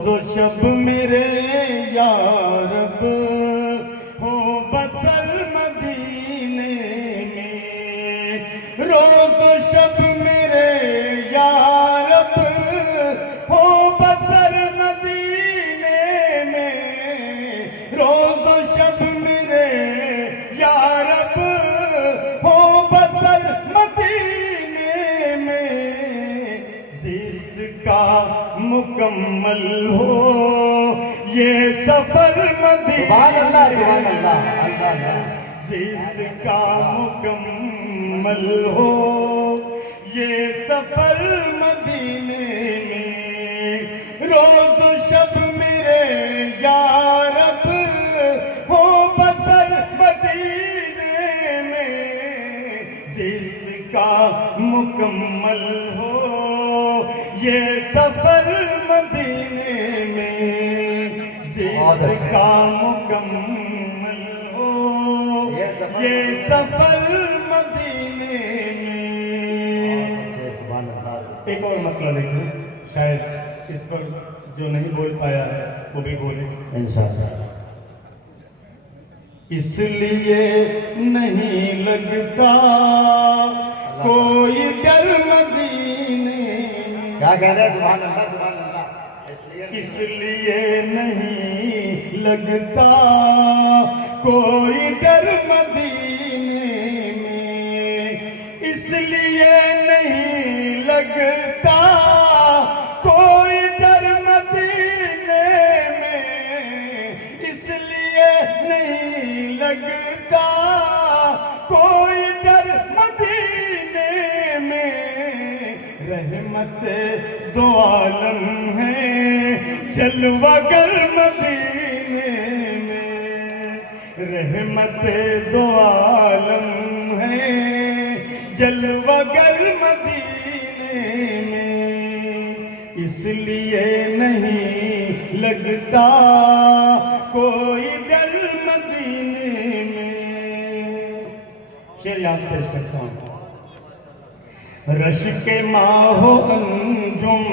تو شب میرے یا رب ہو بسر مدینے میں، روز و شب میرے یا رب ہو بسر مدینے میں، روز و شب میرے یا رب ہو بسر مدینے میں، زیست کا مکمل ہو یہ سفر مدینے، سبحان اللہ سبحان اللہ اللہ، زیست کا مکمل ہو یہ سفر مدینے میں، روز و شب میرے یا رب ہو بسر مدینے میں، زیست کا مکمل ہو یہ سفر مدینے میں، زیست کا مکمل ہو یہ سفر مدینے میں۔ ایک اور مطلب دیکھیں، شاید اس پر جو نہیں بول پایا ہے وہ بھی بولے انشاءاللہ۔ اس لیے نہیں لگتا کوئی ڈر مدینے، کیا کہہ رہے ہیں؟ سبحان اللہ سبحان اللہ۔ اس لیے نہیں لگتا کوئی ڈر مدینے میں، اس لیے نہیں لگتا کوئی ڈر مدینے میں، اس لیے نہیں لگتا کوئی ڈر مدینے میں، رحمت دو عالم ہے جلوہ گر مدینے میں، رحمت دو عالم ہے جلوہ گر مدینے میں، اس لیے نہیں لگتا کوئی ڈر مدینے میں۔ شعر یاد پیش کرتا ہوں۔ رشک ماہ و انجم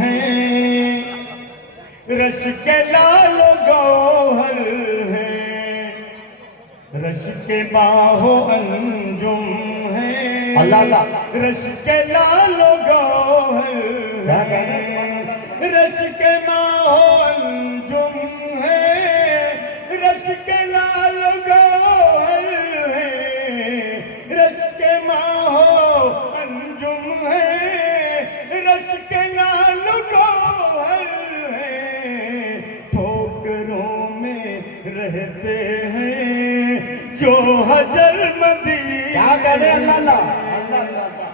ہے، رشک لال و گوہر ہے، رشک ماہ و انجم ہے، اللہ اللہ، رشک لال و گوہر ہے، رشک ماہ و انجم ہے، رشک لال و گوہر ہے، رشک ماہ و انجم ہے، رشک لال و گوہر ہے، ٹھوکروں میں رہتے ہیں جو حجر مدینے، کیا کہہ رہے ہیں؟ اللہ اللہ،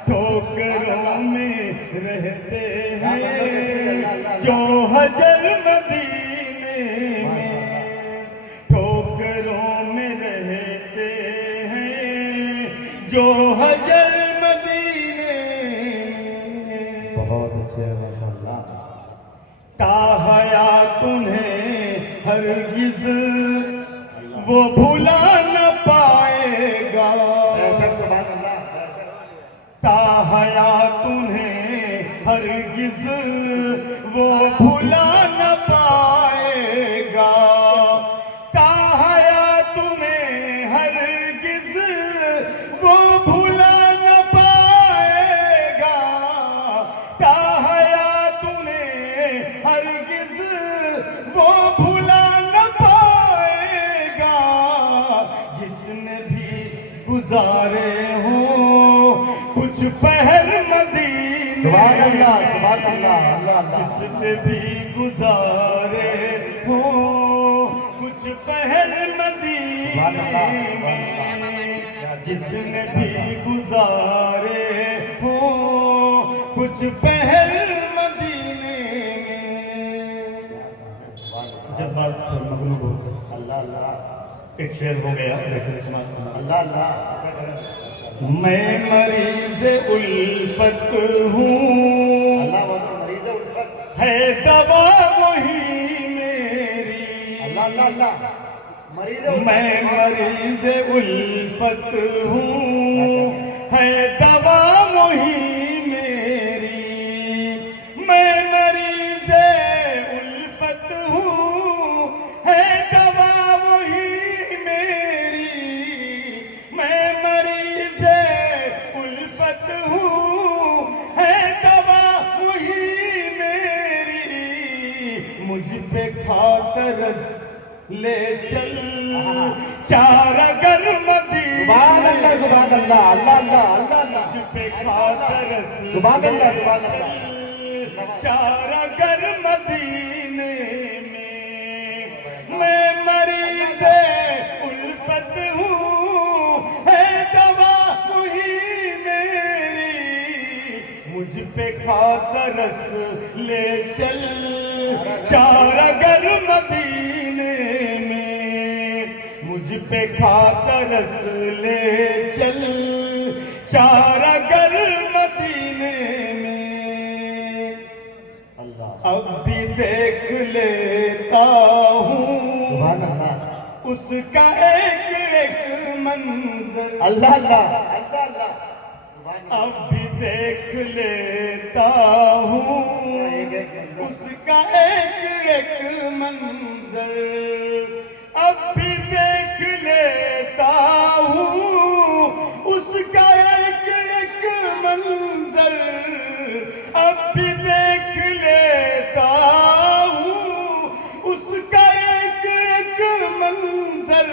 ٹھوکروں میں رہتے ہیں جو حجر مدینے میں، ٹھوکروں میں رہتے ہیں جو حجر مدینے میں، بہت اچھے ہیں ماشاءاللہ۔ تا حیات انہیں ہرگز وہ بھولا نہ پائے گا، سبحان اللہ۔ تا حیات انہیں ہرگز وہ بھولا نہ پائے گا، تا حیات انہیں ہرگز وہ بھولا نہ پائے گا، تا حیات انہیں ہرگز وہ بھولا نہ پائے گا، جس نے بھی گزارے ہوں کچھ پہر مدینے، سبحان اللہ سبحان اللہ اللہ، جس نے بھی گزارے ہوں کچھ پہر مدینے میں، جس نے بھی گزارے ہوں کچھ پہر مدینے میں، جذبات سے مغلوب ہو کر اللہ اللہ، ایک شعر ہو گیا، لیکن سماعت کرنا۔ اللہ اللہ، میں مریض الفت ہوں، اللہ وہ تو مریض الفت، ہے دوا وہی میری، اللہ اللہ اللہ، مریض میں مریض الفت ہوں، ہے دوا وہی میری، میں مریض الفت مجھ پہ خاطرس لے چل چار اگر مدینے سبحان اللہ سبحان اللہ اللہ اللہ اللہ اللہ مجھ پہ خاطرس سبحان اللہ سبحان اللہ چار اگر مدینے میں مریض الفت ہوں ہے دوا وہی میری مجھ پہ خاطرس لے چل چار اگر مدینے میں مجھ پہ خاطرس لے چل چار اگر مدینے میں اللہ اب بھی دیکھ لیتا ہوں سبحان اللہ اس کا ایک ایک منظر اللہ اللہ اللہ اللہ سبحان اللہ اب بھی دیکھ لیتا ہوں اس کا ایک ایک منظر اب بھی دیکھ لیتا ہوں اس کا ایک ایک منظر اب بھی دیکھ لیتا ہوں اس کا ایک ایک منظر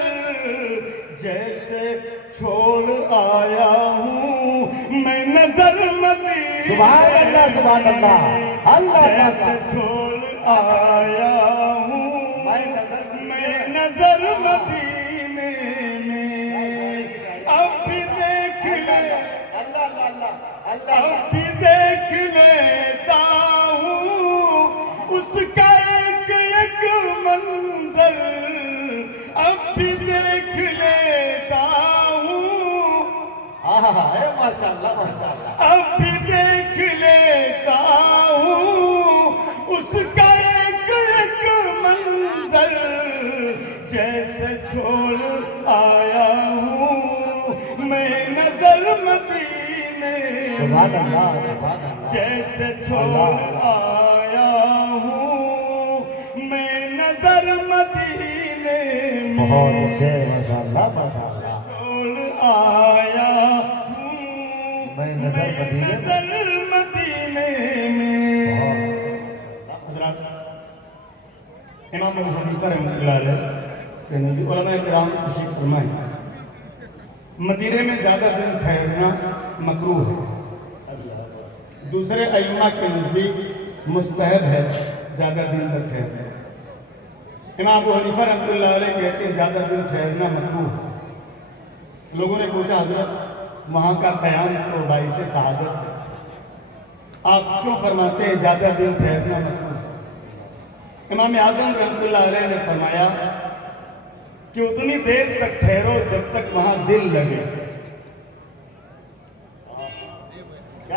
جیسے چھوڑ آیا ہوں میں نظر مدینے سبحان اللہ سبحان اللہ اللہ جیسے اللہ چھوڑ آیا ہوں میں نظر مدینے میں اب بھی دیکھ لے اللہ اللہ اللہ اب بھی دیکھ لیتا ہوں اس کا ایک ایک منظر اب بھی دیکھ لیتا ہوں ماشاء اللہ ماشاء اللہ اب بھی دیکھ لیتا ہوں اس کا ایک ایک منظر جیسے چھوڑ آیا ہوں میں نظر مدینے سبحان اللہ سبحان اللہ جیسے چھوڑ آیا ہوں میں نظر مدینے بہت میں اچھے ماشاء اللہ ماشاء اللہ چھوڑ آیا ہوں میں نظر مدینے میں نظر مدینے میں حضرات امام ابو حنیفہ رحمۃ اللہ علیہ کہنے جی علماء کرام تشریف فرمائیں مدینے میں زیادہ دن ٹھہرنا مکروہ ہے دوسرے ائمہ کے نزدیک مستحب ہے زیادہ دن تک ٹھہرنا امام ابو حنیفہ رحمۃ اللہ علیہ کہتے ہیں زیادہ دن ٹھہرنا مکروہ ہے لوگوں نے پوچھا حضرت وہاں کا قیام تو باعث سعادت ہے آپ کیوں فرماتے ہیں زیادہ دن ٹھہرنا مکروہ ہے امام اعظم رحمۃ اللہ علیہ نے فرمایا کہ اتنی دیر تک ٹھہرو جب تک وہاں دل لگے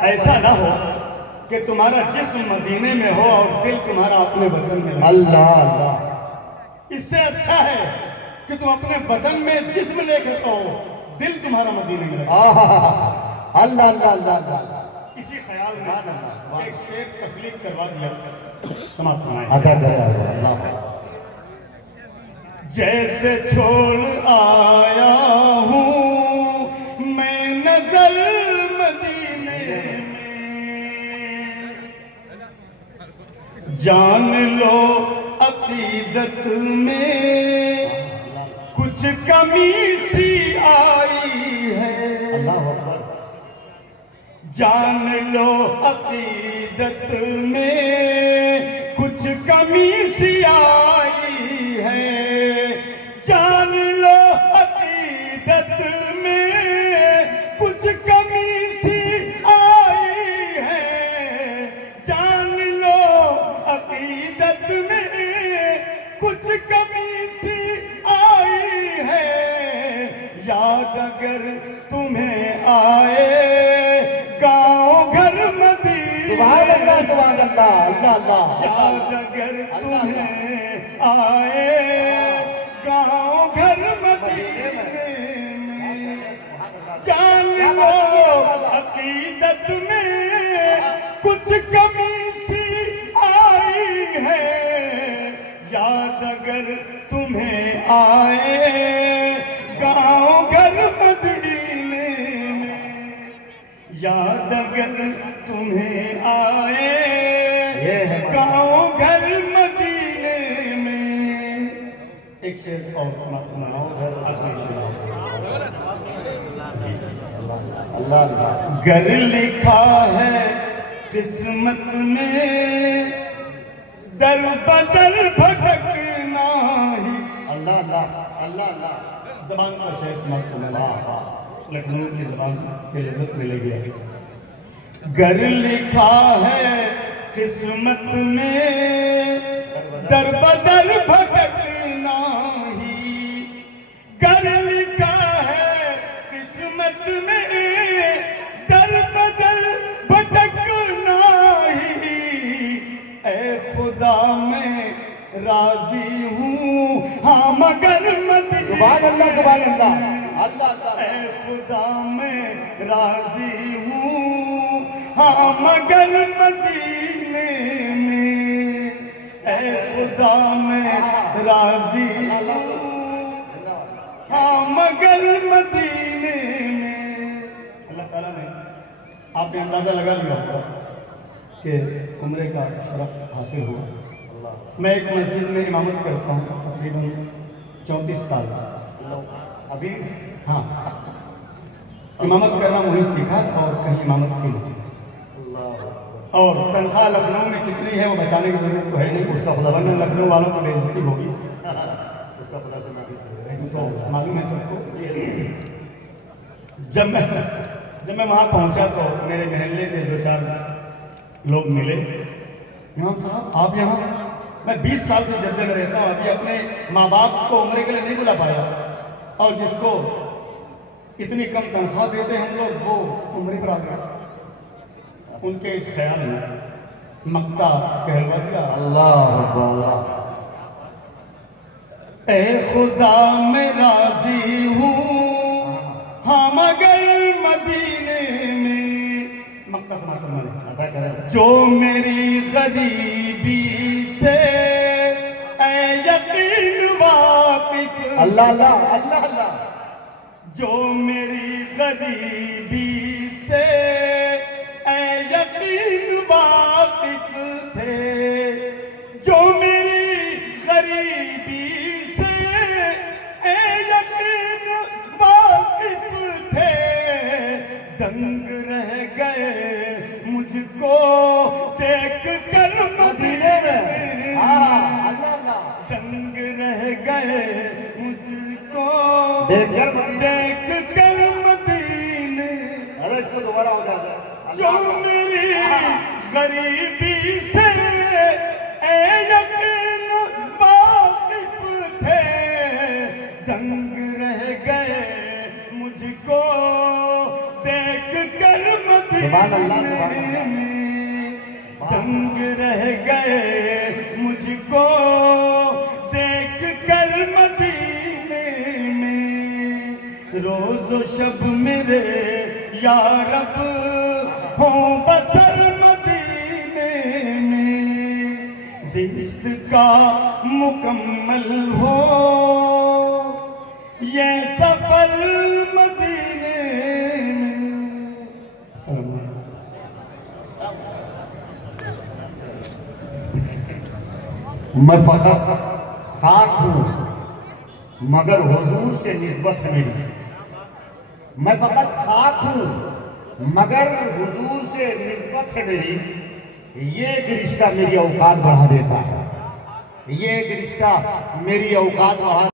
ایسا نہ ہو کہ تمہارا جسم مدینے میں ہو اور دل تمہارا اپنے وطن میں لگے اللہ اللہ اس سے اچھا ہے کہ تم اپنے وطن میں جسم لے کر آؤ دل تمہارا مدینے میں لگے اللہ اللہ اللہ اللہ اسی خیال میں ایک شعر تخلیق کروا دیا سماعت فرمائیں ادا کرا اللہ جیسے چھوڑ آیا ہوں میں نظر مدینے میں جان لو عقیدت میں کچھ کمی سی آئی ہے اللہ اکبر جان لو عقیدت میں کچھ کمی سی آئی ہے جان لو عقیدت میں کچھ کمی سی آئی ہے جان لو عقیدت میں کچھ کمی سی آئی ہے یاد اگر تمہیں آئے گاؤں گھر مدینے سبحان اللہ سبحان اللہ اللہ اللہ یاد اگر تمہیں آئے گاؤں گھر مدینے میں جان لو عقیدت میں کچھ کمی سی آئی ہے یاد اگر تمہیں آئے گاؤں گھر مدینے میں یاد اگر تمہیں آئے گاؤں گھر مدینے شعر اور سماپت مناؤ اپنی شعر اللہ اللہ گر لکھا ہے قسمت میں در بدر بھٹکنا ہی اللہ اللہ اللہ اللہ زبان کا شعر سماپت کرنا لکھنؤ کی زبان کی لذت ملے گی گر لکھا ہے قسمت میں در بدر بھٹکنا ہی گر لکھا ہے قسمت میں در بدر بھٹکنا ہی اے خدا میں راضی ہوں ہاں مگر مدینے سبحان اللہ سبحان اللہ اللہ اللہ اے خدا میں راضی ہوں ہاں مگر مدینے میں اے خدا میں راضی ہوں ہاں مگر مدینے میں اللہ تعالیٰ نے آپ نے اندازہ لگا لیا ہوگا کہ عمرے کا شرف حاصل ہوا میں ایک مسجد میں امامت کرتا ہوں تقریباً 34 سال سے ابھی ہاں امامت کرنا وہیں سیکھا اور کہیں امامت کی نہیں اور تنخواہ لکھنؤ میں کتنی ہے وہ بتانے کی ضرورت تو ہے نہیں اس کا خدا ورنہ لکھنؤ والوں کو بے عزتی ہوگی اس کا خدا سے معافی تو معلوم ہے سب کو جب میں وہاں پہنچا تو میرے محلے کے 2-4 لوگ ملے امام صاحب آپ یہاں میں 20 سال سے جدے میں رہتا ہوں ابھی اپنے ماں باپ کو عمرے کے لیے نہیں بلا پایا اور جس کو اتنی کم تنخواہ دیتے ہیں ہم لوگ وہ عمرے پر آ گیا ان کے اس خیال میں مکہ کہلوا دیا اللہ اللہ اے خدا میں راضی ہوں ہاں مگر مدینے میں مکہ سے ماتر مانے عطا کرے جو میری غریبی سے اے یقین واقف اللہ اللہ اللہ اللہ جو میری غریبی سے اے یقین واقف تھے جو میری غریبی سے اے یقین واقف تھے دنگ رہ گئے مجھ کو دیکھ کر مدینے میں اللہ اللہ دنگ رہ گئے مجھ کو دیکھ کر دیکھ کر مدینے ارے اس کو دوبارہ ہو جاتا ہے جو میری غریبی سے اے یقین واقف تھے دنگ رہ گئے مجھ کو دیکھ کر سبحان اللہ، سبحان مدینے میں دنگ رہ گئے مجھ کو دیکھ کر مدینے میں روز و شب میرے یا رب ہوں بسر مدینے میں زشت کا مکمل ہو یہ سفر مدینے میں سلام علیکم میں فقط خاک ہوں مگر حضور سے نسبت ہے میری میں فقط خاک ہوں مگر حضور سے نسبت ہے میری یہ ایک رشتہ میری اوقات بڑھا دیتا ہے یہ ایک رشتہ میری اوقات بڑھا